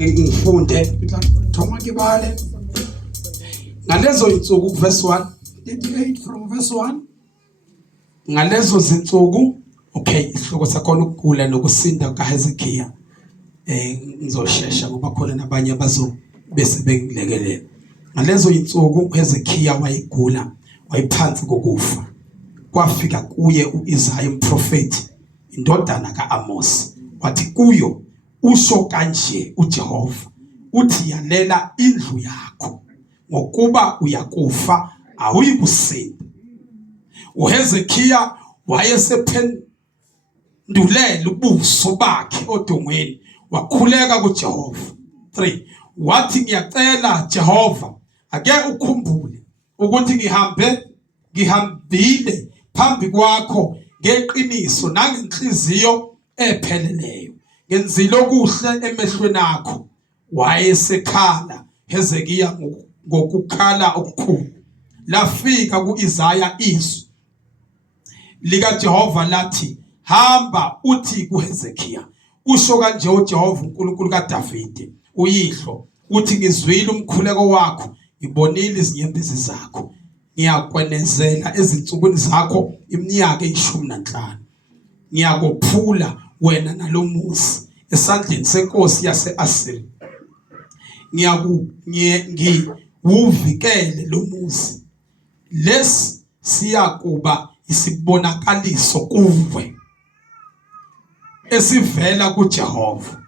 ngifunde Thoma Kibale ngalezo insuku verse 1 38 from verse 1. ngalezo zinsuku okay isihloko sakhona ukugula nokusinda kaHezekiya ngizoshesha ngoba khona nabanye abazo bese bengilekelela ngalezo insuku uHezekiya wayigula wayiphansi kokufa kwafika kuye uIsaya umprofeti indodana kaAmos wathi kuyo usho kanje uJehova uthi yalela indlu yakho ngokuba uyakufa awuyikusinda. uHezekiya wayesephendulela ubuso bakhe odongweni wakhuleka kuJehova. 3 wathi ngiyacela Jehova ake ukhumbule ukuthi ngihambile phambi kwakho ngeqiniso nangenhliziyo epheleleyo ngenzile okuhle emehlweni akho. Wayesekhala Hezekiya ngokukhala okukhulu lafika kuIsaya izwi lika Jehova lathi hamba uthi kuHezekiya usho kanje uJehova uNkulunkulu kaDavide uyihlo uthi ngizwile umkhuleko wakho ngibonile izinyembezi zakho ngiyakwenezela ezinsukwini zakho iminyaka 15 ngiyakophula wena nalomuzi esandleni senkosi yase-Asiri ngiwuvikele lo muzi lesi siyakuba isibonakaliso kuwe esivela kuJehova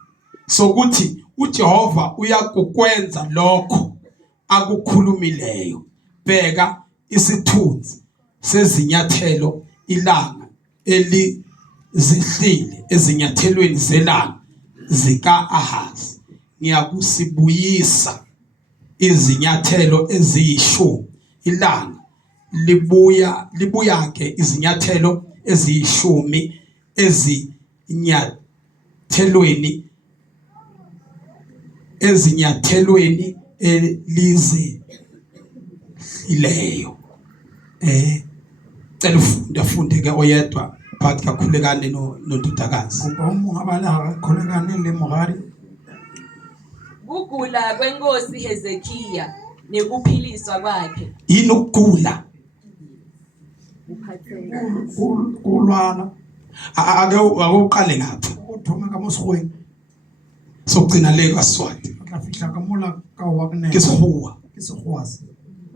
sokuthi uJehova uyakukwenza lokho akukhulumileyo. Bheka isithunzi sezinyathelo ilanga elizihlile ezinyathelweni zelanga zika-Ahazi ngiyakusibuyisa izinyathelo eziyishumi ilanga libuya ke izinyathelo eziyishumi ezinyathelweni elizileyo. Cela ufunde ke oyedwa phakathi kakhulekane nondodakazi. Ngabala khulekane leMogari. Ukugula kwenkosi Hezekiya nekuphiliswa kwakhe. Yini ukugula? Kulwana. Ake uqale ngapha. Uthoma kaMosgoeng. Sogcina le kaSwati. Afihla kamola ka wakne. Keshuwa. Keshuwasi.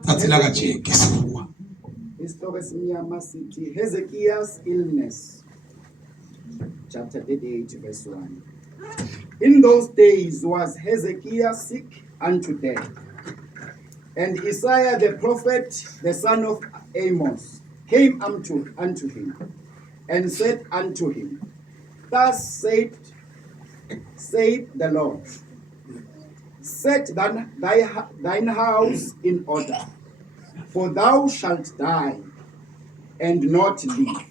Tathela kaje keshuwa. Isihloko esimnyama sithi Hezekiah's illness. Chapter 38 verse 1. In those days was Hezekiah sick unto death. And Isaiah the prophet, the son of Amos, came unto him, and said unto him, Thus saith the Lord, set thine house in order, for thou shalt die, and not live.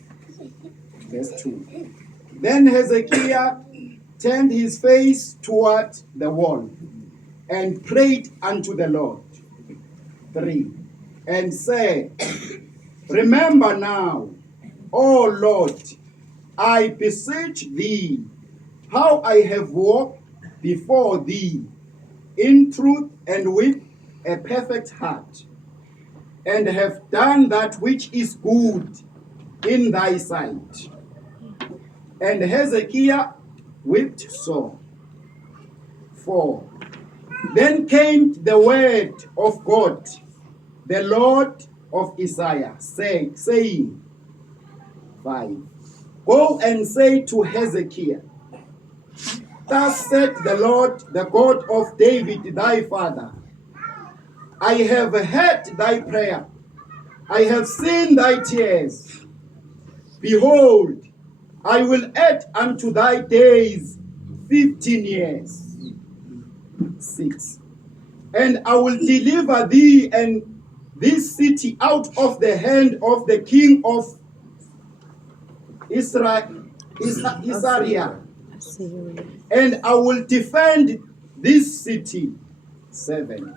Verse 2. Then Hezekiah turned his face toward the wall, and prayed unto the Lord. 3. And said, Remember now, O Lord, I beseech thee, how I have walked before thee in truth and with a perfect heart, and have done that which is good in thy sight. And Hezekiah wept sore. 4. Then came the word of God, the Lord of Isaiah, saying, 5. Go and say to Hezekiah, Thus said the Lord, the God of David thy father, I have heard thy prayer, I have seen thy tears. Behold, I will add unto thy days 15 years. 6. And I will deliver thee and this city out of the hand of the king of Assyria. And I will defend this city. 7.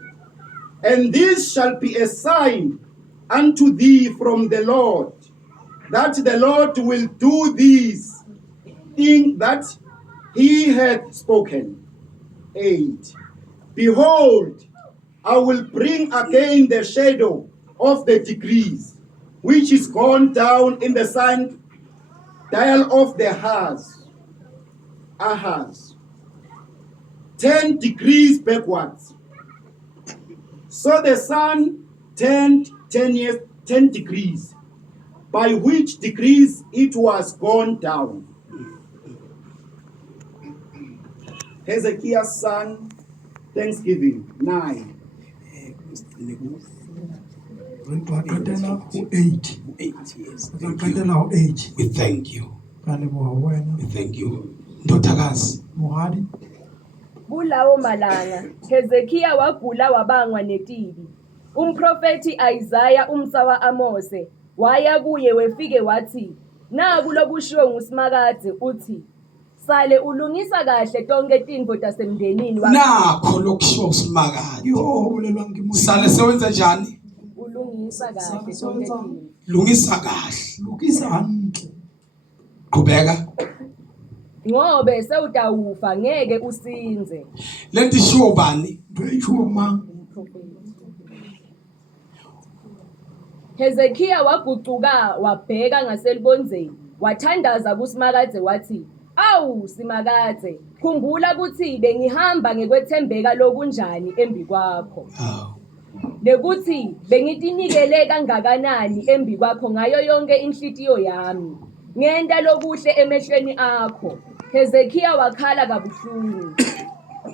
And this shall be a sign unto thee from the Lord, that the Lord will do these things that he had spoken. 8. Behold, I will bring again the shadow of the degrees, which is gone down in the sun dial of the Ahaz, 10 degrees backwards. So the sun turned 10 degrees, by which degrees it was gone down. Hezekiah's son, Thanksgiving, 9. Ngaqedela u8 ngaqedela u8 We thank you. ngalibuka wena We thank you. Ndodakazi, muhadi Kulawo malanga Hezekiya wagula wabangwa netibi. Umprofeti Isaiah umsawa Amose waya kuye wefike wathi, naku lokushiwo nguSimakadze uthi, sale ulungisa kahle tonke tintfo tasemndenini wakho. nakho lokushiwo uSimakade. yo ulelwa ngimoya Sale sewenza njani? Ulungisa kahle tonke Sawenza tintfo. Lungisa kahle. lukisa hantle Qhubeka. Ngobe sewutawufa ngeke usinze. Lenti shiwo bani? ndoyichuma Hezekiya wagucuka wabheka ngaselibonzeni wathandaza kuSimakadze wathi, awu Simakadze, khumbula ukuthi bengihamba ngekwethembeka lokunjani embi kwakho. Oh. Nekuthi bengitinikele kangakanani embi kwakho ngayo yonke inhlitiyo yami. Ngenta lokuhle emehlweni akho. Hezekiya wakhala kabuhlungu.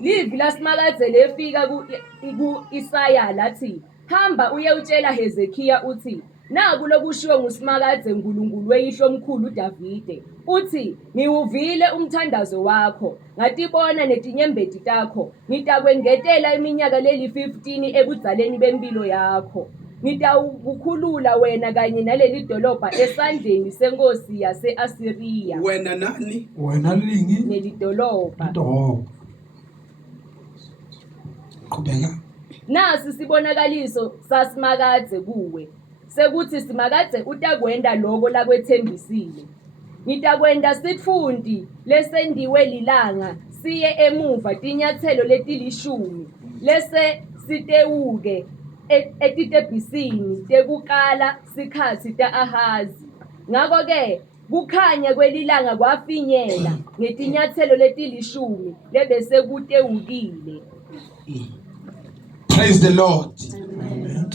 Livi laSimakadze lefika ku Isaya lathi, hamba uye utshela Hezekiya uthi, naku lokushiwo nguSimakadze uNkulunkulu weyihlo omkhulu uDavide. Uthi, ngiwuvile umthandazo wakho, ngatibona netinyembeti takho, ngitakwengetela iminyaka leli 15 ebudzaleni bempilo yakho. Ngitawukukhulula wena kanye naleli dolobha esandleni senkosi yase-Asiriya. Wena nani? wena lingi Neli dolobha. ndoho Qhubeka. Nasi sibonakaliso saSimakadze kuwe. Sekuthi Simakadze utakwenda lokho lakwethembisile. Ngitakwenda sitfundi lesendiwe lilanga siye emuva tinyathelo letilishumi lese sitewuke etitebhisini tekukala sikhatsi ta-Ahazi. Ngako-ke kukhanya kwelilanga kwafinyela ngetinyathelo letilishumi lebese kutewukile. Praise the Lord.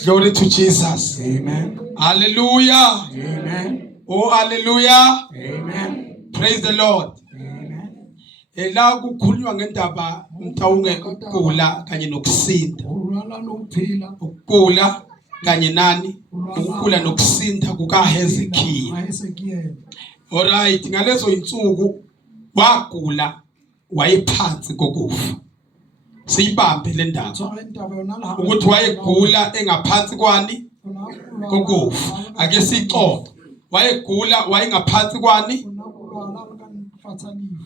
Glory to Jesus. amen Hallelujah. amen Oh, hallelujah. amen Praise the Lord. amen La kukhulunywa ngendaba mtawunge ukugula kanye nokusinda. ulwala lokuphila Ukugula kanye nani? Ukugula nokusinda kukaHezekiya. Hezekiya Alright, ngalezo insuku wagula wayephansi kokufa. Siyibambe le ndaba tswa indaba yona la ukuthi wayegula engaphansi kwani kokufa. Ake sixoxe. Wayegula wayengaphansi kwani? ulwala lukaNfathaniya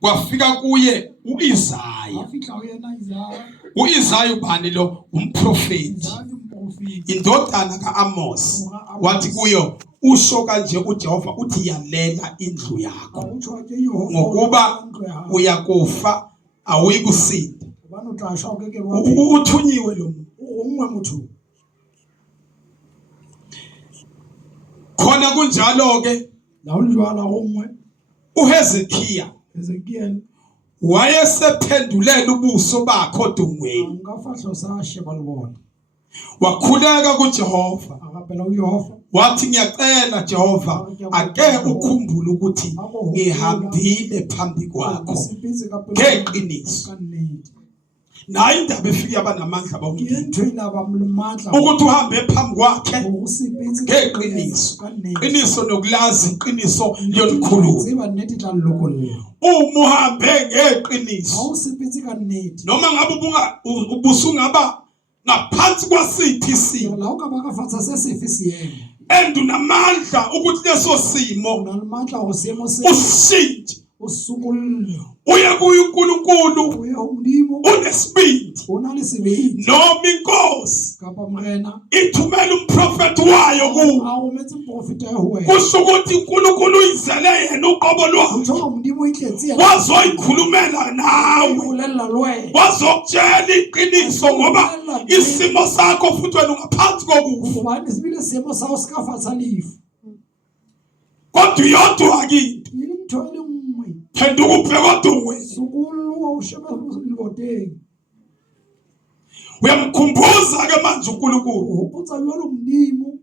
Kwafika kuye uIsaya. afika uyena Isaya uIsaya ubani lo? Umprofeti. Isaya umprofeti Indodana kaAmos. Wathi kuyo usho kanje uJehova uthi yalela indlu yakho awutsho ke Yehova ngokuba uyakufa awuyikusinda. bana utasha ukeke Uthunyiwe lo muntu. umwe muthu Khona kunjalo ke la ulwala umwe uHezekiya Hezekiya wayesephendulela ubuso bakhe odongweni. angafahlo sashe balibona Wakhuleka kuJehova. akaphela uYehova Wathi ngiyacela Jehova ake ukhumbule ukuthi ngihambile phambi kwakho sibhizi ngeqiniso. kaneti Nayi indaba efika abanamandla bawundi ngiyentwela bamandla ukuthi uhambe phambi kwakhe ukusibhizi ngeqiniso. Qiniso nokulazi iqiniso liyolikhuluma. ziba nethi tla lokole Uma uhambe ngeqiniso awusibhizi kaneti noma ngabe ubusungaba ngaphansi kwasiphi isimo la ukabakafatsa sesifi siyena endunamandla ukuthi leso simo unalimandla osiyemo ushintshe usukullo uye kuye uNkulunkulu uye umlimo unesibindi o na le sebete noma inkosi kapa morena ithumela umprofeti wayo kuwe, a rometse moprofeta ya ho wena kusho ukuthi uNkulunkulu uyizele yena uqobo lwakhe, o thola modimo o itletse yena wazoyikhulumela nawe, bolella le wena wazokutshela iqiniso ngoba isimo sakho futhi wena ungaphansi kokufa, hobane sebile seemo sa o se ka fatshe lefu kodwa yodwa kithi e le ntho e le nngwe phenduka ubheka odongweni, sokoloha o sheba leboteng uyamkhumbuza ke manje o uNkulunkulu hopotsa jwalo modimo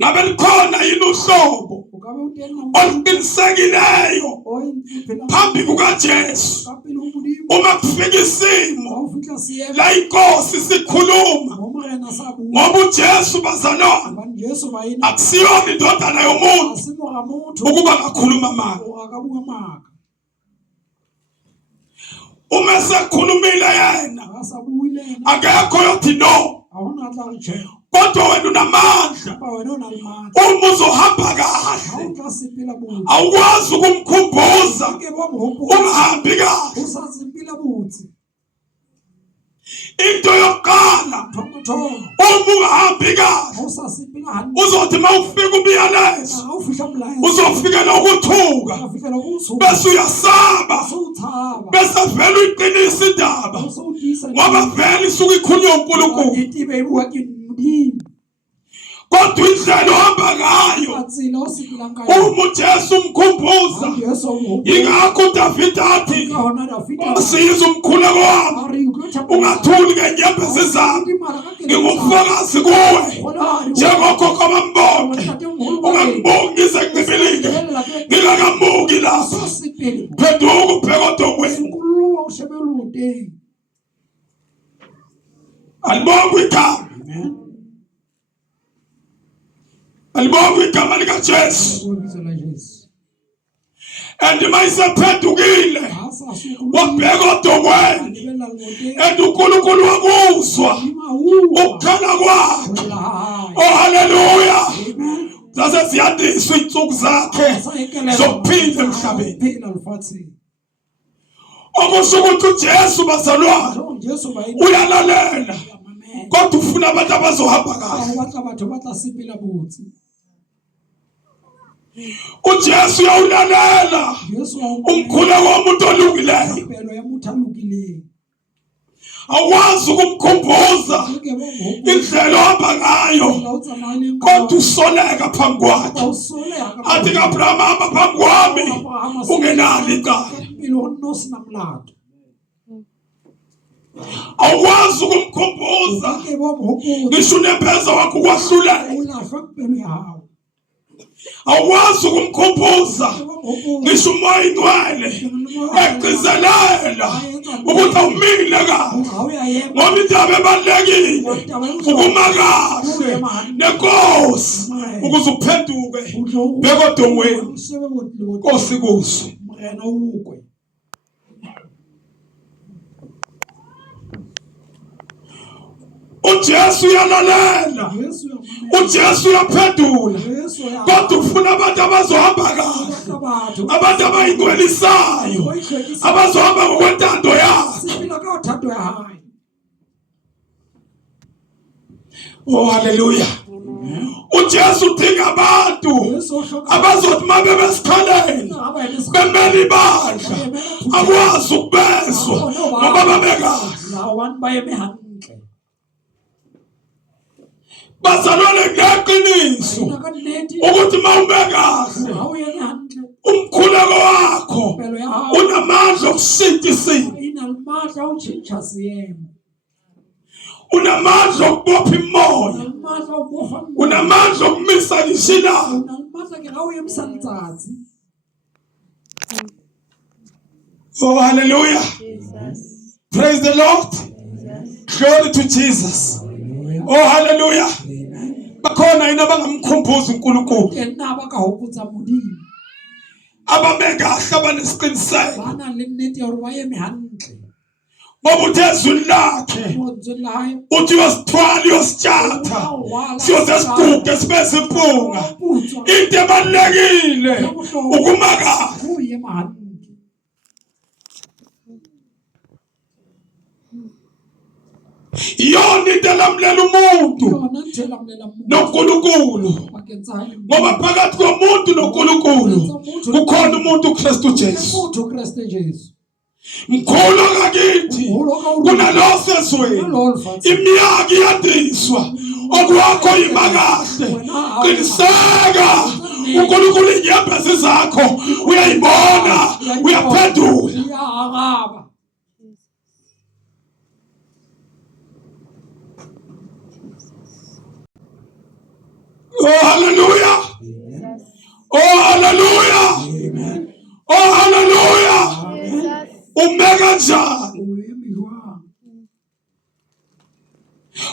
ngabe likhona yini uhlobo o ka be o teng na oluqinisekileyo o phela phambi kukaJesu ka pele ho modimo uma kufika ha isimo o fihla seemo la inkosi sikhuluma mo morena sa bua ngoba uJesu bazalwane hobane jesu ba ena akusiyona indodana ha yomuntu se mora motho ukuba ngakhuluma amanga. o a ka bua maka Uma sekhulumile yena ha sa buile yena akekho yothi no, ha hona tla re tjhe kodwa wena unamandla. ba wena o na le matla Uma uzohamba ha kahle o tla sepela botse awukwazi ukumkhumbuza ke bo mohopotsa ungahambi kahle. o sa sepela botse Into yokuqala thomo uma ungahambi kahle ha o sa sepela hantle uzothi mawufika umyalezo ha o fihla molaetsa uzofikela ukuthuka ka fihlela go tsho bese uyasaba so utshaba bese vele uyiqinisa indaba o so utisa ngoba vele isuke ikhunywa uNkulunkulu, itibe e bua ke modimo kodwa indlela ohamba ngayo ka tsela o sepelang ka yona uma uJesu umkhumbuza. jesu o mo Ingakho uDavid athi ka hona dafita usiza umkhuleko wami a re utlwe thapelo ungathuli ngenyembezi zami, ngingumfakazi kuwe njengokhokho bambonge, ungambuki ngize ngincibilike ngingakamuki lapha. Phenduka ubheka odongweni, alibonge igama, alibonge igama likaJesu. And mayisephendukile wabheka odongweni and uNkulunkulu wakuzwa ukukhala kwakhe. Oh haleluya, zase ziyandiswa insuku zakhe zokuphila emhlabeni. Okusho ukuthi uJesu bazalwane uyalalela, kodwa ufuna abantu abazohamba kahle. uJesu uyawulalela umkhuleko womuntu olungileyo, awukwazi ukumkhumbuza indlela ohamba ngayo, kodwa usoleka phambi kwakhe. Athi ka-Abraham hamba phambi kwami ungenalo icala. Awukwazi ukumkhumbuza ngisho unempeza wakho ukwahluleka, awukwazi ukumkhumbuza ngisho umoya ingcwele egcizelela ukuthi awumile kahle, ngoba indaba ebalulekile ukuma kahle nenkosi ukuze uphenduke bheka odongweni. Nkosi kuzwe uJesu uyalalela, uJesu uyaphendula, kodwa ufuna abantu abazohamba kahle, abantu abayingcwelisayo, abazohamba ngokwentando yakhe. Oh haleluya, uJesu udinga abantu abazothi uma bebesikhaleni bemele ibandla akwazi ukubezwa ngoba babekahle. Bazalwane ngeqiniso ukuthi mawume kahle umkhuleko wakho unamandla okushintsha isimo, unamandla okubopha imoya, unamandla okumisa nishilanga. Oh hallelujah, praise the Lord, glory to Jesus. Oh hallelujah, bakhona yini abangamkhumbuza uNkulunkulu, abame kahle abanesiqiniseko ngoba uthe ezwini lakhe uthi uyosithwala uyositshatha siyoze siguge sibe simpunga. Into ebalulekile ukuma kahle. iyona into elamlela umuntu yona nto elamlela umuntu noNkulunkulu bakeng sa hae le ngoba phakathi komuntu noNkulunkulu kukhona umuntu uKristu Jesu motho Kreste Jesu mkhulu ngakithi kunalosezweni iminyaka iyandiswa okwakho imakahle qiniseka uNkulunkulu inyembezi zakho uyayibona uyaphendula iyahaba oh hallelujah oh hallelujah oh hallelujah umeka njani uyemijwang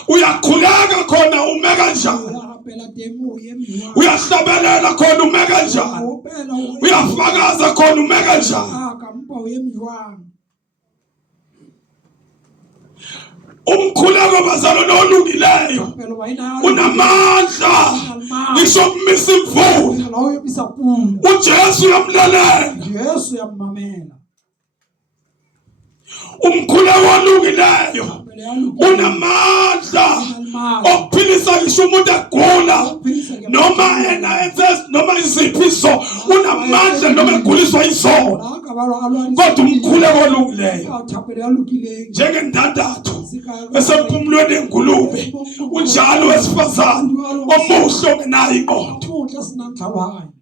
uyakhuleka khona umeka njani uyahapela temo uyemijwang uyahlabelela khona umeka njani opela uyafakaza khona umeka njani akampa uyemijwang umkhuleko bazalwane olungileyo pelo bayina unamandla ngisho kumisa imvula lawo yebisapula uJesu uyamlalela Jesu yamamela umkhuleko olungileyo pelo yalu unamandla okuphilisa ngisho umuntu agula noma noma iziphi izo unamandla noma eguliswa izona akabalo alwani kodwa umkhuleko olungileyo athapele yalukile njengendandatho esempumulweni engulube unjalo wesifazane omuhle ongenayo ingqondo umuntu sinamhlabanye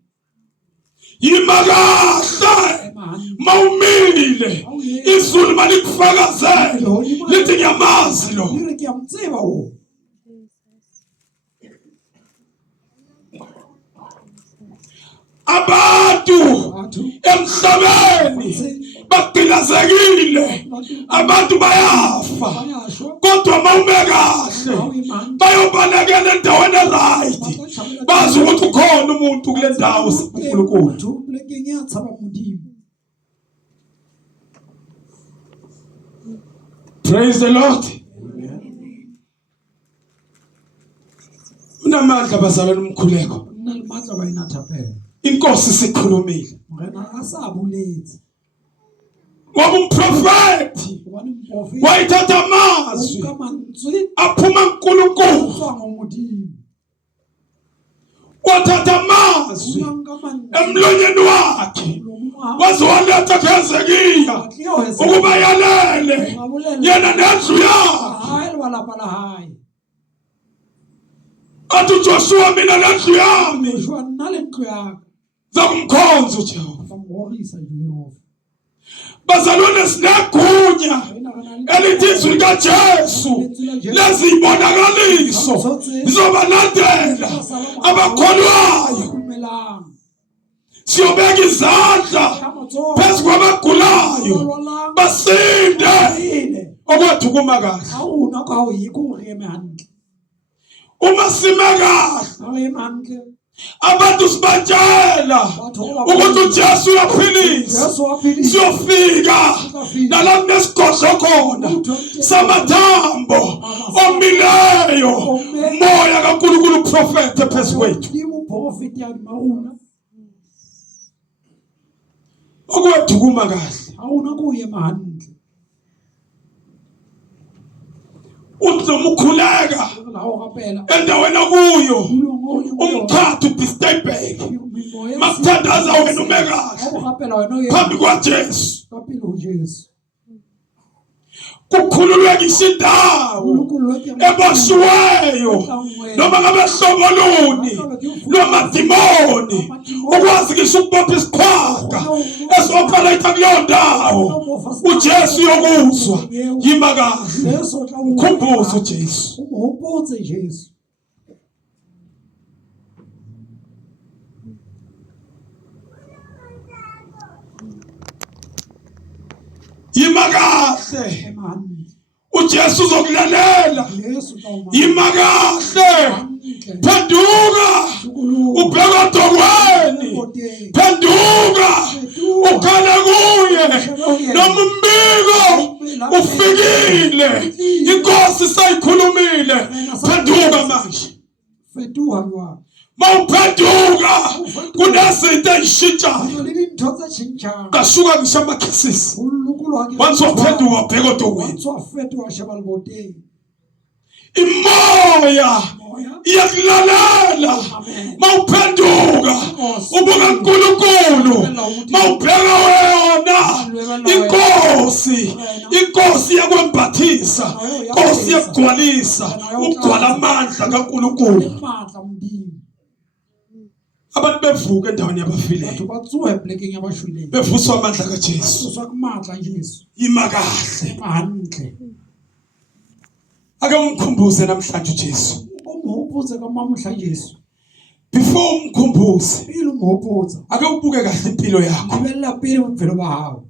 yimakahle mawumile izulu malikufakazele lithi ngiyamazi lo lire kuyamtsiba wo abantu athu emhlabeni bagqilazekile abantu bayafa bayasho kodwa mawumekahle bayobalekela endaweni right bazi ukuthi ukhona umuntu kule ndawo uNkulunkulu tu pleke nyatsaba mudimo praise the Lord unamandla bazalwane umkhuleko nalimatla bayinathapela inkosi sikhulumile ngena asabuletsi ngoba umprofeti wani mprofeti wayithatha amazwi ukamantswi aphuma kuNkulunkulu uswa ngomudimo wathatha amazwi uyankamantswi emlonyeni wakhe wazowaletha kuHezekiya ukuba yalele yena nendlu yakhe hayi walapala hayi athi uJoshua mina nendlu yami Joshua nale ndlu yakhe zakumkhonza uJehova bamhorisa Jehova bazalwane sinegunya elithi izwi likaJesu lezibonakaliso lizobalandela abakholwayo kumelanga siyobeka izandla phezu kwabagulayo basinde ile okwathukuma kahle awuna kwa uyikho ureme handle uma sime kahle ureme handle abantu sibatshela ukuthi uJesu uyaphilisa Yesu waphilisa siyofika nala kunesigodlo khona samathambo omileyo moya kaNkulunkulu uprofete phezu kwethu limu prophet ya mauna okwathukuma kahle awuna kuye handle uzomukhuleka lawo kapela endaweni akuyo ulongoli umkhathu distabek makuthandaza wena umekahle awu kapela wena uye phambi kwaJesu kapela uJesu kukhululeka isindawo uNkulunkulu wethu eboshiweyo noma ngabehlobo luni lomadimoni ukwazi ngisho ukubopha isikhwaga esoperate kuleyo ndawo uJesu yokuzwa yima kahle Yesu tla khumbuza uJesu umputse Jesu yima kahle emani uJesu uzokulalela Yesu tla yima kahle phenduka ubheka odokweni phenduka ukhale kuye noma umbiko ufikile inkosi sayikhulumile phenduka manje fetuha lwa mawuphenduka kunezinto ezishintshayo lilintotsa chinchanga kashuka ngisho amakhesisi uNkulunkulu wake once waphenduka ubheka odokweni once wafetuha shabaliboteni imoya iyakulalela mawuphenduka ubuka uNkulunkulu mawubheka wena inkosi yakwembathisa inkosi yakugcwalisa ukugcwala amandla kaNkulunkulu. Matla Modimo. Abantu bevuka endaweni yabafileyo Batho ba tsohe plekeng ya bashweleng. bevuswa amandla kaJesu. Suswa ke matla a Jesu. Ima kahle Hantle. ake umkhumbuze namhlanje uJesu. O mo hopotse ka mamohla Jesu. Before umkhumbuze Pele o mo hopotsa. ake ubuke kahle impilo yakho Lebella pele bophelo ba hao.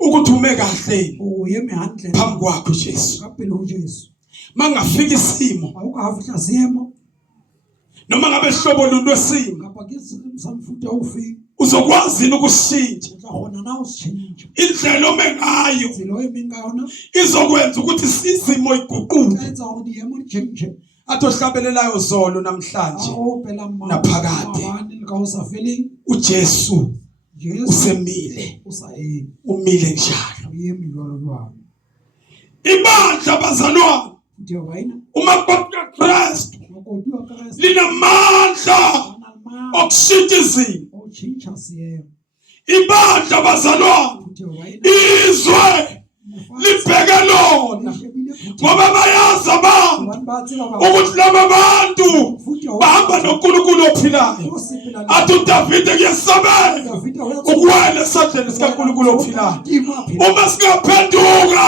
ukuthi ume kahle O eme hantle phambi kwakho Jesu. ka pele ho Jesu. Mangafika isimo Ha o ka fihla seemo noma ngabe hlobo lwesimo kapa ke sa mfuta o fe uzokwazi ukushintsha o tla kgona na o se change. indlela ome ngayo Tsela o emeng ka yona izokwenza ukuthi isimo o iguquke. tla etsa hore diemo di change. Athi ohlabelelayo zolo namhlanje O pela naphakade maabane le ka ho sa feleng uJesu Jesu usemile, o sa eme umile njalo. o eme jwalo jwalo. Ibandla bazalwane Dio baina uma kaKristu makoti wa Kristo linamandla ana okushintsha izimo. o change seemo. Ibandla bazalwane Dio baina izwe libheke lona ngoba bayazi abantu ukuthi laba bantu bahamba noNkulunkulu ophilayo. Athi uDavide kuyesabeka ukuwela esandleni sikaNkulunkulu ophilayo. Uma singaphenduka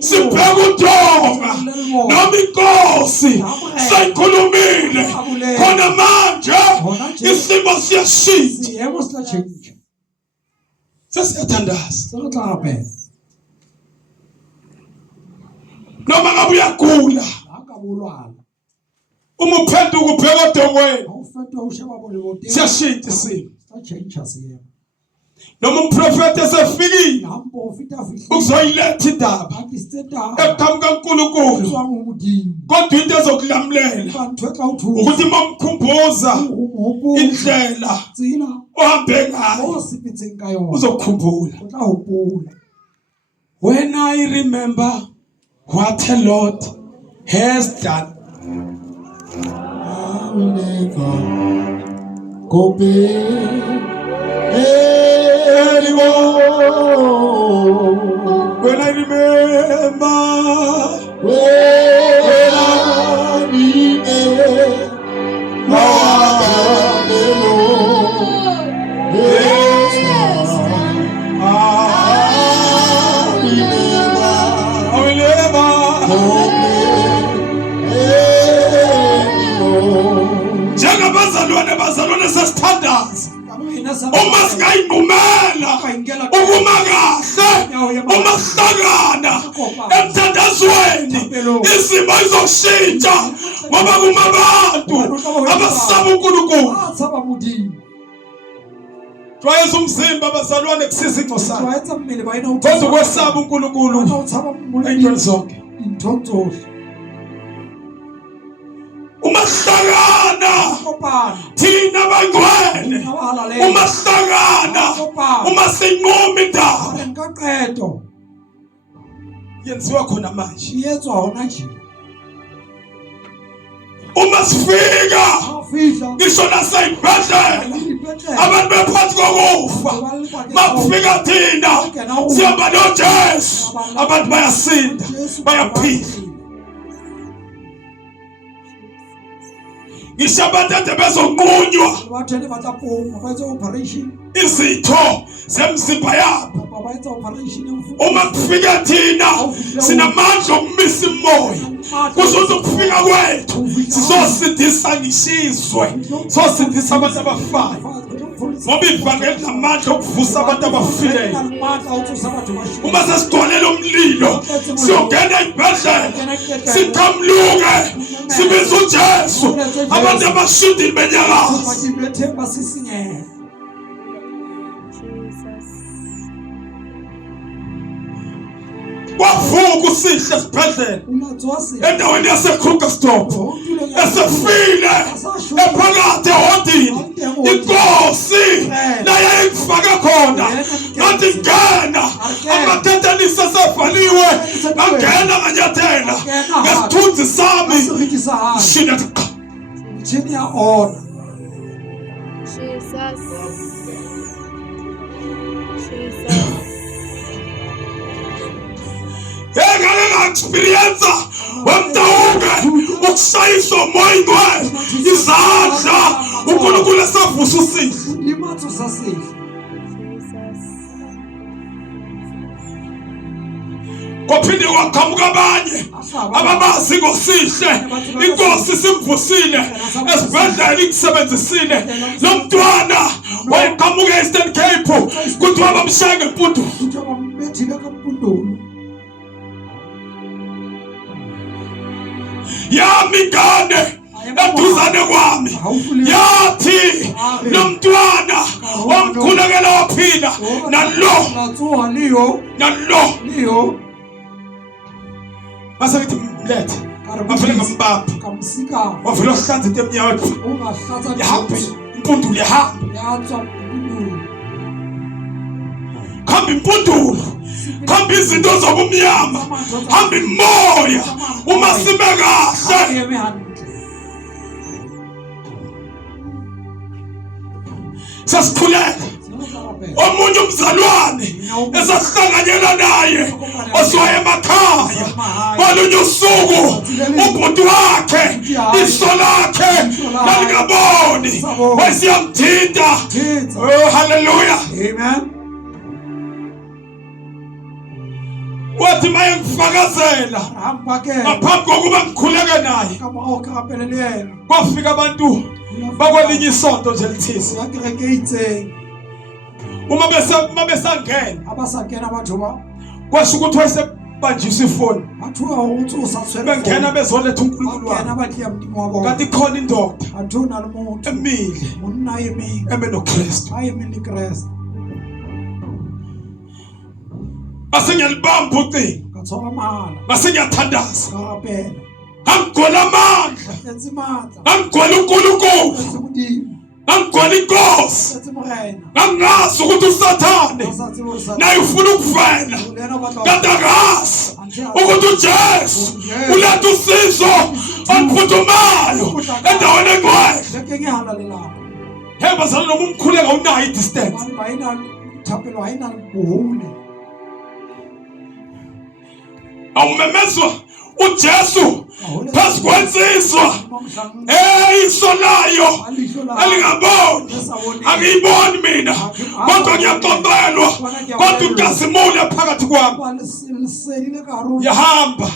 sibheke uDonga noma inkosi seyikhulumile khona manje isimo siyashintsha. Seemo se tla change. Sesiyathandaza Se re tla rapela. noma ngabe uyagula Ha ka bolwana. uma uphenduka ubheka odongweni Ha o fetoha o sheba boleboteng. siyashintsha isimo. Se tla change seemo. Noma umprofeti esefikile Ha mprofita fihla ukuzoyiletha indaba ha tlisitse taba eqhamuka kaNkulunkulu tswang ho Modimo. kodwa into ezokulamulela Ba ntho e tla o thusa. ukuthi mamkhumbuza O mo hopola indlela tsela ohambe o ngayo sepetseng ka yona. uzokukhumbula. O tla hopola. When I remember what the Lord has done, I will never go back anymore. When I remember when I remember how the Lord has done. I will never I will never go back anymore. njengabazalwane sesithandaza uma singayinqumela ukuma kahle uma sihlangana emthandazweni isimo izokushintsha ngoba kumabantu abasaba uNkulunkulu. Tsaba Modimo. Jwayeza umzimba bazalwane kusiza inco sakhe Tshwaetsa mmele ba ena o kodwa ukwesaba uNkulunkulu o tshaba ey'ntweni zonke. ntho tsohle. Uma sihlangana Kopana. thina bangcwele, Ha ba halalela. uma sihlangana, uma sinquma indaba Re nka qeto. yenziwa khona manje. E etswa hona tje. Uma sifika Ha fihla. ngisho naseyibhedlela Dipetlele. abantu bephansi kokufa makufika thina sihamba noJesu abantu bayasinda bayaphila. Ngisho abantu ade bezonqunywa Bathene ba tla poma ba etsa operation. izitho zemzimba yabo. Ba etsa operation ya mfumo. Uma kufika thina sinamandla okumisa imoya kusho ukuthi ukufika kwethu sizosindisa ngisizwe, sizosindisa abantu abafayo ngoba ivangeli linamandla okuvusa abantu abafileyo. Uma sesigcwalela umlilo siyongena ey'bhedlela siqhamuluke sibize uJesu abantu abashindile benyakaza. Bathemba sisingela. Wavuka usihle esibhedlela Unatswase. endaweni yaseKrugersdorp esefile ephakathi ehotini inkosi naye ikufaka khona ngathi ngena amatetanisi asevaliwe angena nganyathela ngesithunzi sami shina Chini ya ona. Jesus. ngake experience wamtawuke ukushayiswa moya ingcwele izandla uNkulunkulu esavusa usihle Imatho sasihle. kophinde kwaqhamuka abanye ababazi ngosihle inkosi simvusile esibhedlela ikusebenzisile lo mntwana wayeqhamuke eStern Cape kuthi wabamshaya ngempundu Kuthiwa bambethile kaMpundulu. yami ingane eduzane kwami yathi lo mntwana wamkhulekela waphila Natsuha liyo. Liyo. base ngithi mlethe bafike ngambamba Kamsika. wavela uhlanza into emnyama Ungahlatsa yahamba nje. impundulo yahamba Yatswa Mpundulu. khamba impundulo khamba izinto zobumnyama hamba imoya uma sibe kahle Yeme hantle. sasikhuleka omunye umzalwane esahlanganyela naye oswaye emakhaya balunye usuku ubhuti wakhe iso lakhe lalingaboni wayesiyamthinta oh haleluya Amen. wathi maye ngifakazela Hamba ke. ngaphambi kokuba ngikhuleke naye Kama okapelelelo. kwafika abantu bakwelinye isonto nje lithize Yakerekeize. uma besangena Abasakena abantu ba. kwasho ukuthi wayesebanjiswa ifoni Athuwa ukuthi usathwele. bengena bezoletha uNkulunkulu Bakena wabo bathi yamdimo wabo. kanti khona indoda Athuna lomuntu. emile Munna yemi. noKristu Ayemini Christ. asengiyalibamba ucingo Katsoka mahala. ngasengiyathandaza Kapela. angigcwele amandla Etsimata. angigcwele uNkulunkulu Etsimudimo. angigcwele inkosi Etsimurena. angazi ukuthi usathane Asatsi usatsi. naye ufuna ukuvela Ulena batho. kanti akazi ukuthi uJesu uletha usizo oluphuthumayo endaweni engcwele Leke ngihalalela. hey bazalwane noma umkhuleka unayo idistance Abantu bayina thapelo hayina buhule. awumemezwa uJesu phezu kwensizwa iso layo elingaboni angiyiboni mina kodwa ngiyaxoxelwa kodwa uNkazimule phakathi kwami Baliselile karu. yahamba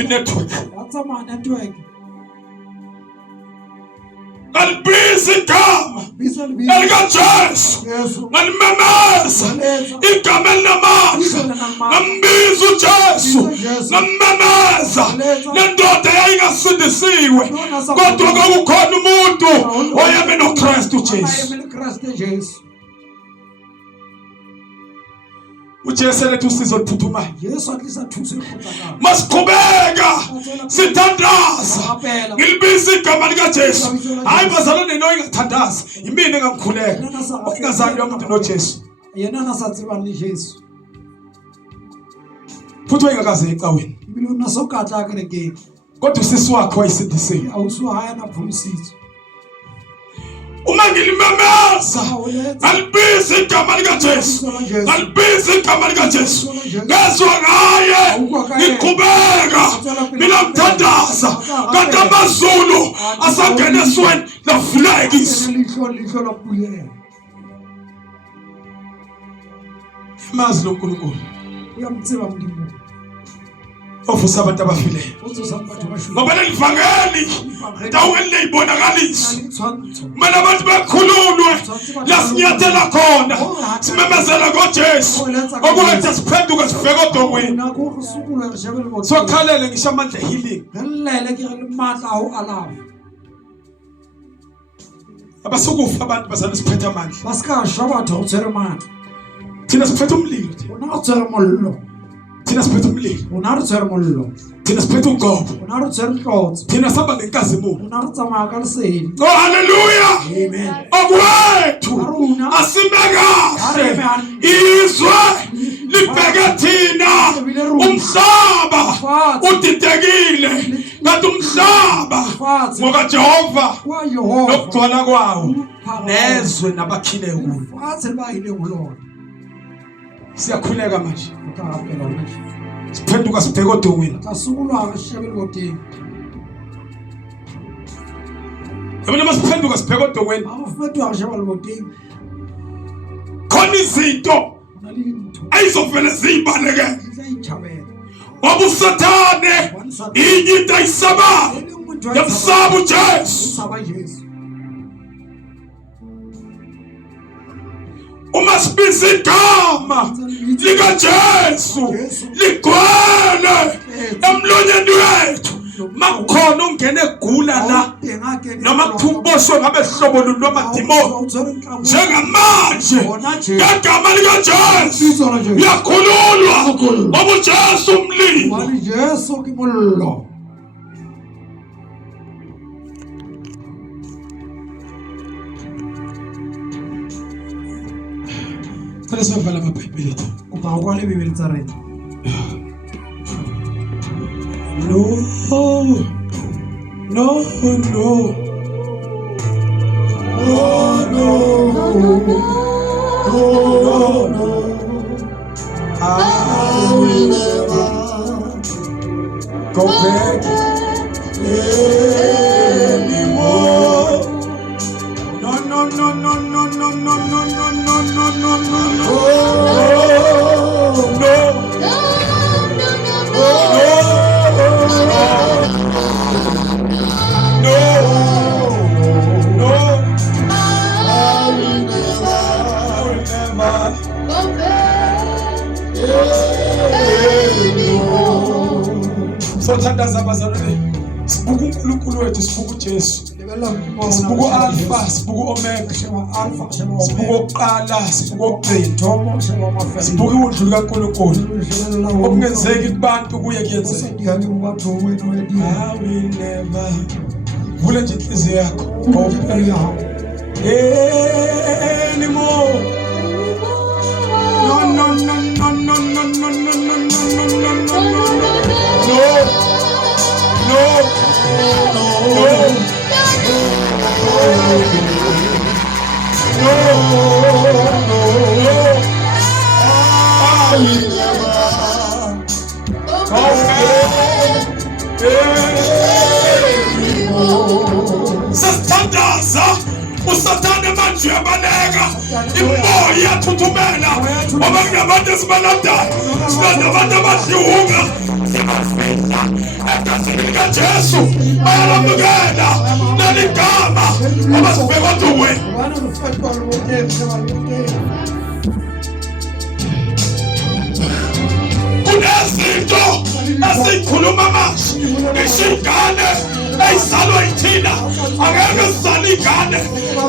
inetwork Yatsama network. ngalibiza igama Bisel elikaJesu Yesu. ngalimemeza igama elinamandla ngambiza uJesu ngamemeza lendoda yayingasindisiwe kodwa kwakukhona umuntu oyeme noKristu Jesu Ayemini Christ Jesu. uJesu eletha usizo oluphuthumayo Yesu atlisa thuse ukutakala. masiqhubeka sithandaza ngilibiza igama likaJesu hayi bazalwane noyingathandaza imini engangikhuleka ingazali yomuntu noJesu Yena nasatsiba ni Jesu. futhi wayengakaze ecaweni Ibilo nasokatla kereke. kodwa usisi wakhe wayisindisiwe Awusuwa haya na phumisitso. uma ngilimemeza ngalibiza igama likaJesu ngalibiza igama likaJesu ngezwa ngaye ngiqhubeka mina ngithandaza kanti amazulu asangena esweni lafulekisa Lihlo laphulela. mazi loNkulunkulu Uyamtsiba mdimo. ovusa abantu abafileyo Uzosambatha bashulu. ngoba leli vangeli ndaweni leyibonakalisaAlitshwantsho. kumele abantu bekhululwe la sinyathela khona simemezela koJesu okwenza siphenduke sibheke odongweni Nakho kusukula rejebele bo. sokhalele ngisho amandla healing Ngelele ke le matla ho alafu. abasukufa abantu bazana siphethe amandla Baska shabatho utsere matla. thina siphethe umlilo Una utsere mollo. Thina siphethe umlilo. O na re tshwere mollo. Thina siphethe ugobo. O na re tshwere tlotso. Thina sihamba ngenkazimulo. O na re tsamaya ka lesedi. Oh hallelujah. Amen. Okwethu Aruna. asimekahle izwe libheke thina umhlaba udidekile ngathi umhlaba ngoba Jehova Kwa Yehova. lokugcwala kwawo nezwe nabakhile kulo. Fatshe ba ile ngolona. Siyakhuleka manje. O tla rapela ona. Siphenduka sibheke odongweni. Tla sokolwa re shebe leboteng. Yabona masiphenduka sibheke odongweni. Ha re fetoha re sheba leboteng. Khona izinto Ho na le dintho. ayizovele ziyibaleke. Di tla itjhabela. Ngoba uSathane inye into ayisabayo E le nngwe ntho a e yamsaba tshabang. O uJesu. tshaba Jesu. Uma sibiza igama likaJesu ligcwele emlonyeni wethu makukhona ungena egula la noma kuboshwe ngabe hlobo lwamadimoni njengamanje ngegama likaJesu yakhululwa ngoba uJesu umlilo. Hobane Jesu ke mollo. Cela sivala amabhayibheli ethu. O ka kwa le Bibele tsa rena. No, no, no. I will never go back anymore. No, no, no, no, no, no, no, no, no, no, no, no, no, no. Sothandaza abazalwane, sibuka uNkulunkulu wethu, sibuka uJesu, Lebella Modimo sibuka ona. Alpha, sibuka Omega, Sheba Alpha, sheba sibuka Omega. oqala, sibuka okugcina, Thomo, sheba mafelo. sibuka iwundlu likaNkulunkulu. Shebela la wo. Okungenzeki kubantu kuye O kuyenzeka. se di hale mo bathong wena o ya di. I will never. Vula nje inhliziyo yakho. Go pele ya hao. Anymore. No, no, no, no, no, no, no, no, no, no, no, no, no, no. No, no, Sasithandaza uSathane manje uyabaleka, imoya iyathuthumela ngoba kunabantu esibalandayo, sinabantu abadliwunga sibafihla egazini likaJesu bayalamukela leli gama ngoba sibheke odongweni. Hobane re fetoha leboteng, sheba leboteng. Kunezinto esikhuluma manje, ngisho ingane eyizalwa yithina angeke sizale ingane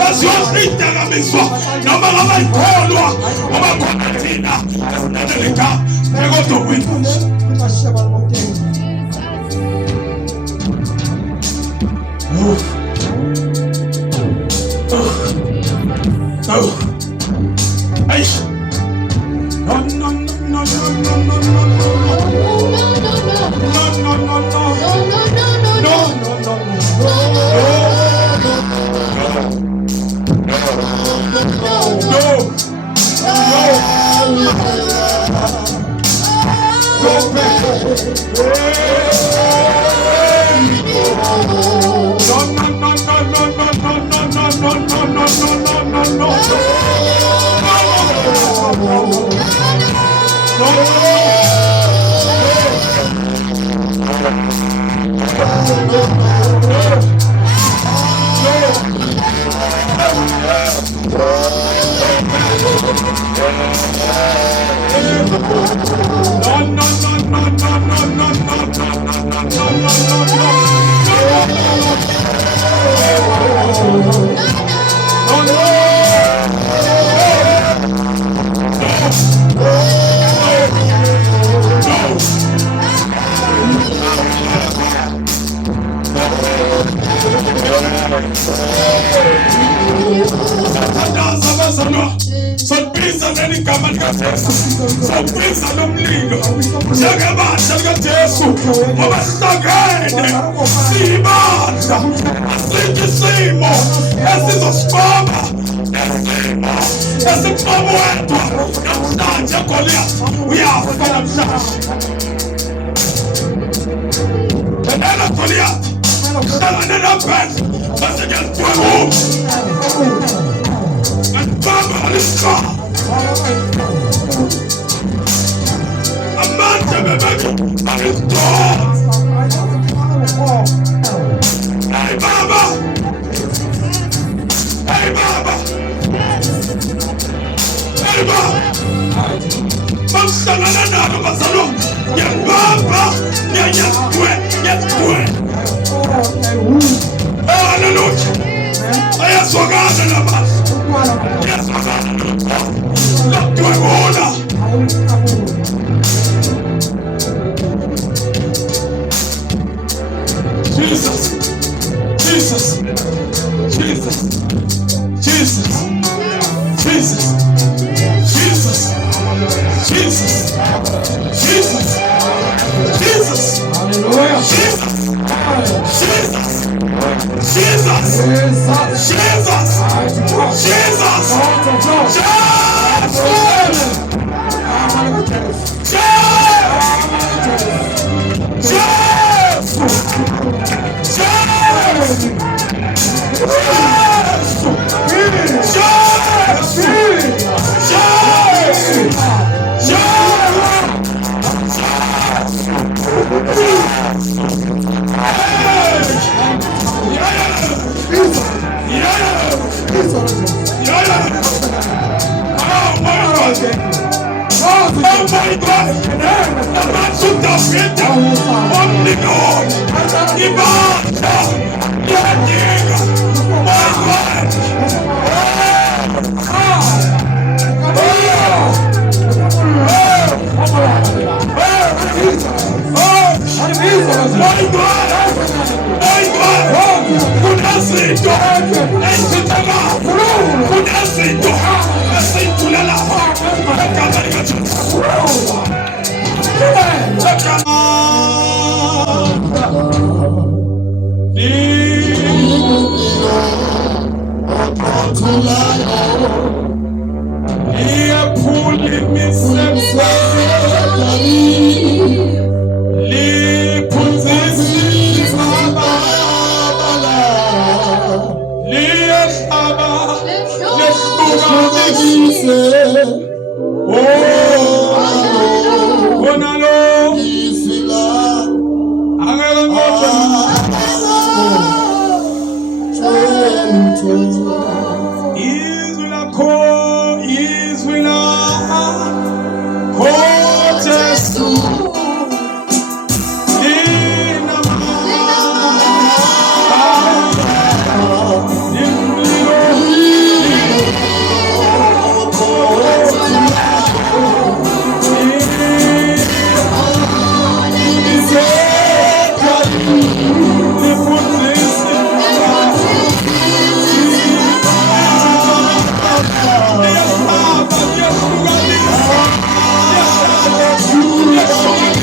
eziyodla iyidakamizwa noma ngabe ayikholwa ngoba khona thina esinaleli gama sibheke odongweni manje. Ka sheba leboteng. Hey! No, no, no, no, no, no, no, no, no. No, no, no, no. No, no, no, No. likajesu sawubisa nomlilo njengebandla likajesu ngoba sihlangene siyibandla asikho isimo esizosibamba nesimo esibamba wedwa namhlanje Goliath uyafa namhlanje Enela Goliath hlangane nabheza bese ngiyadweba ngibamba ngalisiqa amandla bebebi angidonsa Hey Baba! Hey Baba! Hey Baba! Mamhlangana nalo bazalo ngiyabamba ngiyadwe Hallelujah! Ayazwakala namazwi ayazwakala ngiyadwebula Jesus! Jesus! Jesus! Jesus! Jesus! Jesus! Jesus! Jesus! Jesus! Hallelujah. Jesus! Jesus! Jesus! Jesus! Yes,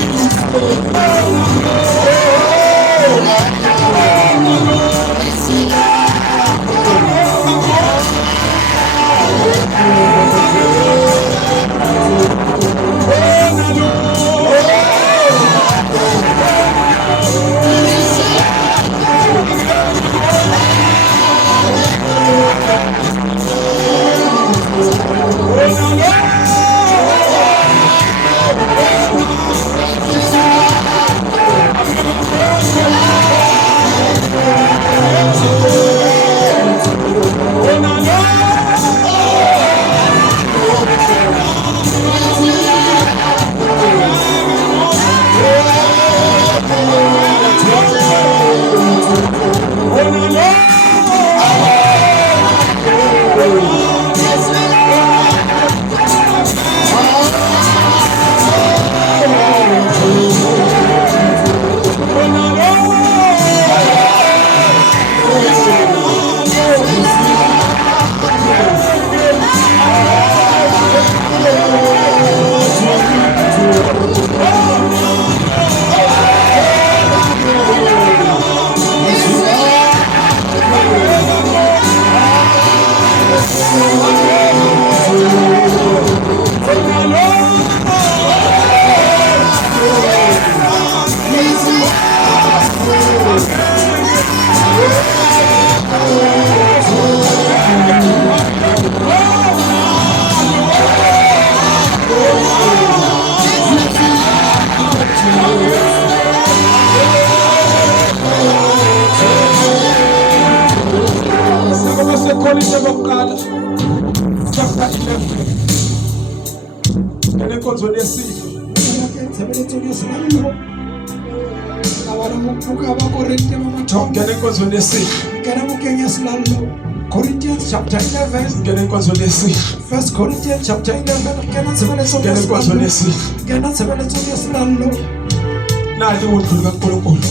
Corinthians 7 yesilalo. Lawala mubuka abakorinte bamathongo. Ngene enkonzweni yesine. Ngena mukenya silalo. Corinthians chapter 11. Ngene enkonzweni yesine. 1 Corinthians chapter 11. Ngena sebelezo Ngene enkonzweni yesine. Ngena sebelezo yesilalo. Nali uNkulunkulu kaNkulunkulu.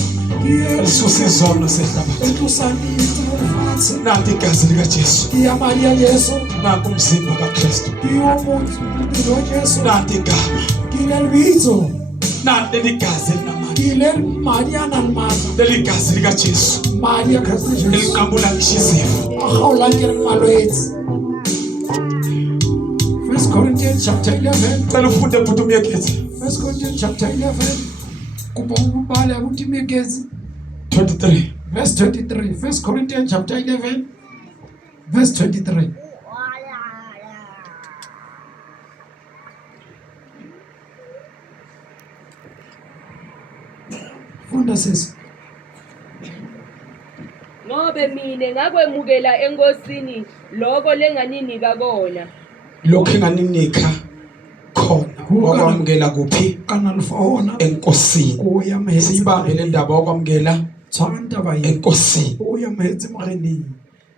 Kiye Lisusa izono sehlabathi. entusani itsifutsi. Nanti igazi likaJesu. Kiya mali ya Yesu. Nanku umzimba kaKristu. Kiyo umuntu wa Yesu. Nanti igama. Kile libizo. Nanti ligazi elinamandla. Kile mali yanamandla. Leli gazi likaJesu. Mali ya Kristu Jesu. Eliqambula ngisho izifo. Ahawula ngene malwetsi. 1 Corinthians chapter 11. Cela ufunde bhuti umyekezi. 1 Corinthians chapter 11. Kuba ubale ukuthi imekezi 23. verse 23. 1 Corinthians chapter 11 verse 23. Funda sisi. Ngobe mine ngakwemukela enkosini lokho lenganinika kona. Lokho enganinika khona. Wakwamukela kuphi? Kana lufona Enkosini. uya mhetsi. Siyibambe le ndaba wakwamukela Tswanda ba yi. enkosini. Uya mhetsi marenini.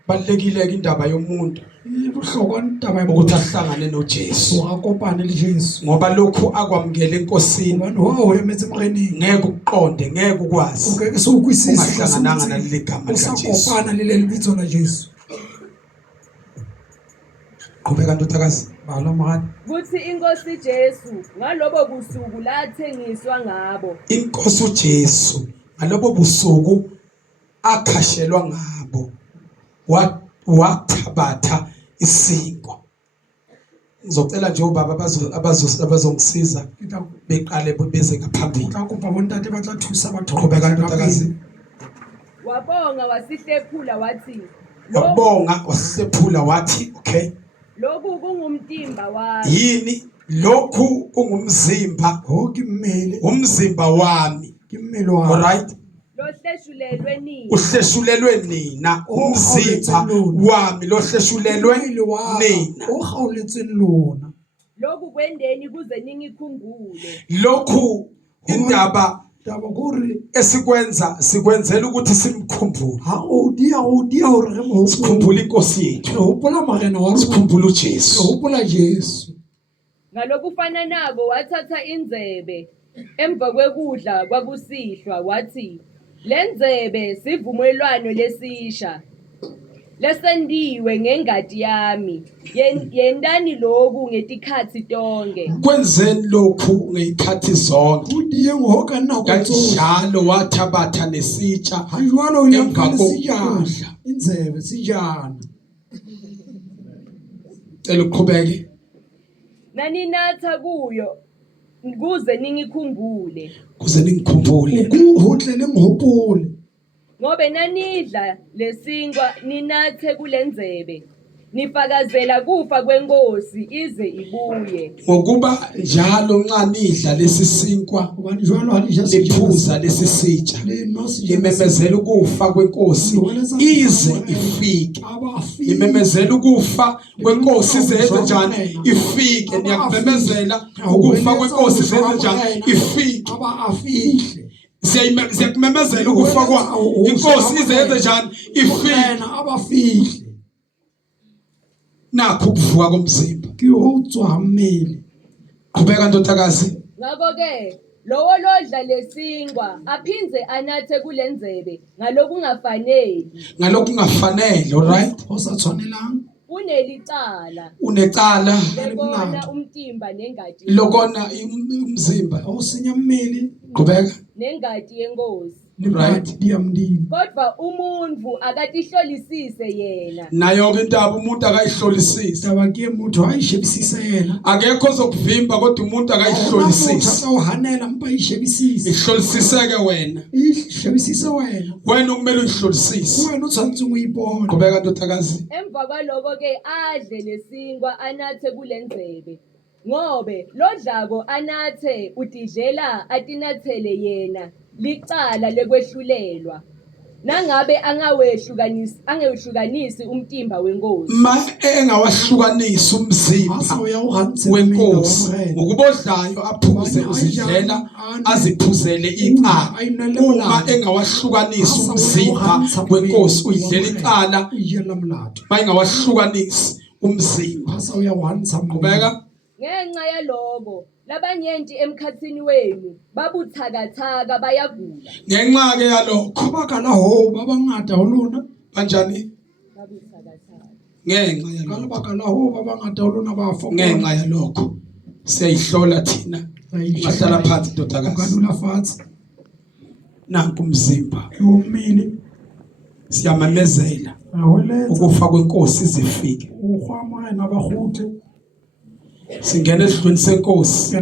Balekile ke indaba yomuntu Ibuhlokwa ntaba ukuthi ahlangane noJesu. wakopana le Jesu. Ngoba lokho akwamukela enkosini Abantu wawo yemetse marenini. ngeke ukuqonde, ngeke ukwazi Ukeke sokwisisa ungahlangananga naleli gama likaJesu. usakopana lile libizo la Jesu. Qhubeka ntutakazi. Bala mani. Kuthi inkosi Jesu ngalobo busuku lathengiswa ngabo. Inkosi uJesu ngalobo busuku akhashelwa ngabo wathabatha isinkwa. Ngizocela nje ubaba abazongisiza beqale beze ngaphambili. Tla kopa bontate ba tla thusa batho. Qhubeka ntutakazi. Wabonga wasihlephula wathi, Wabonga wasihlephula wathi, okay, lokhu kungumtimba wami. yini lokhu kungumzimba, Kimele. umzimba wami. Kimele wa. Alright, Lohleshulelwe nini. uhleshulelwe nina, umzimba wami lohleshulelwe nina. Ohawuletseni lona. Lokhu kwendeni kuze ningikhumbule. Lokhu indaba Taba gore sikwenzela ukuthi simkhumbule. ha o dia hore re mo Sikhumbule inkosi yethu, hopola marena wa rona. sikhumbule uJesu. Hopola Jesu. Ngalokufana nako wathatha inzebe emva kwekudla kwakusihlwa wathi, lenzebe sivumelwano lesisha lesendiwe ngengadi yami. Yendani lokhu ngetikhathi tonke. Kwenzeni lokhu ngezikhathi zonke. Udiye ngoka nako tso. Kanjalo wathabatha nesitsha Hanjwalo emva uyamfana sijana. kokudla. Inzebe sijana. Cela uqhubeke. Naninatha kuyo kuze ningikhumbule. Kuze ningikhumbule. Ukuhutle lengihopole. Ngobe nanidla lesinkwa ninathe kulenzebe. Nifakazela kufa kwenkosi ize ibuye. Ngokuba njalo nxa nidla lesi sinkwa Banjwalo alisha liphuza lesi sitsha Le no sijana. imemezela ukufa kwenkosi ize ifike. Abafiki. Imemezela ukufa kwenkosi ize yenze njani ifike. Niyakubemezela ukufa kwenkosi ize yenze njani ifike. Abafihle. Siyakumemezela ukufa kwa inkosi ize yenze njani ifike. Wena abafihle. Nakho ukuvuka komzimba. Kiyotswa mmeli. Qhubeka ntotakazi. Ngakho ke lowo lodla lesinkwa aphindze anathe kulenzebe ngalokungafanele. Ngalokungafanele, alright? Osathwanelanga. Unelicala Unecala lebona umtimba nengadi lokona umzimba. Awusinya mmeli. Qhubeka. nengadi yenkosi. Right diyamdini. Kodwa umuntu akatihlolisise yena. Nayo ke indaba umuntu akayihlolisisi. Taba ke mutho ayishebisisa yena. Akekho ozokuvimba kodwa umuntu akayihlolisisi. Awuhanela mpa ayishebisise. Ihlolisiseke wena. Ishebisise wena. Wena kumele uyihlolisise. Wena uthantsi uyibona. Qhubeka ntotakazi. Emva kwaloko ke adle lesinkwa anathe kulenzebe. Ngobe lodlako anathe udidlela atinathele yena licala lekwehlulelwa. nangabe angawehlukanisi umtimba wenkosi. ma engawahlukanisa umzimba wenkosi ngokubodlayo aphuze uzidlela aziphuzele icala uma engawahlukanisa umzimba wenkosi uyidlela icala ma engawahlukanisi umzimba ubeka Ngenxa yaloko labanyenti emkhathini wenu babuthakathaka bayagula. ngenxa ke yalokho abakalaho babangata olona kanjani Babuthakathaka. ngenxa yalokho kalabakalaho babangata olona bafo ngenxa yalokho siyayihlola thina ahlala phansi ndodakazi kadula fatsi nanku umzimba umini siyamamezela aweletsa ukufa kwenkosi izifike ukhwama nabahute singena esidlweni senkosi